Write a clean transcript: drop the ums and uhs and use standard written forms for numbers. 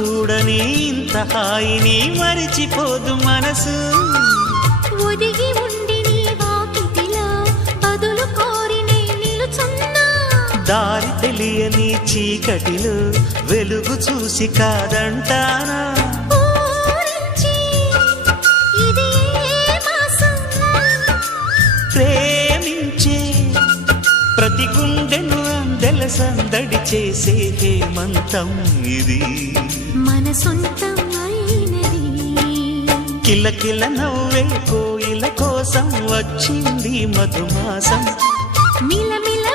చూడని ఇంత హాయిని మరిచిపోదు మనసు. ఒదిగి ఉండి నీ వాకిటిలో బదులు కోరి నే నిలుచున్నా. దారి తెలియని చీకటిలో వెలుగు చూసి కాదంటానా. ఊరించి ఇది ఏ మాసం? ప్రేమించే ప్రతి గుండెను అందెల సందడి చేసే హేమంతం ఇది. మన సొంతం అయినది. కిలకిల నవ్వే కోయిల కోసం వచ్చింది మధుమాసం. మిలమిల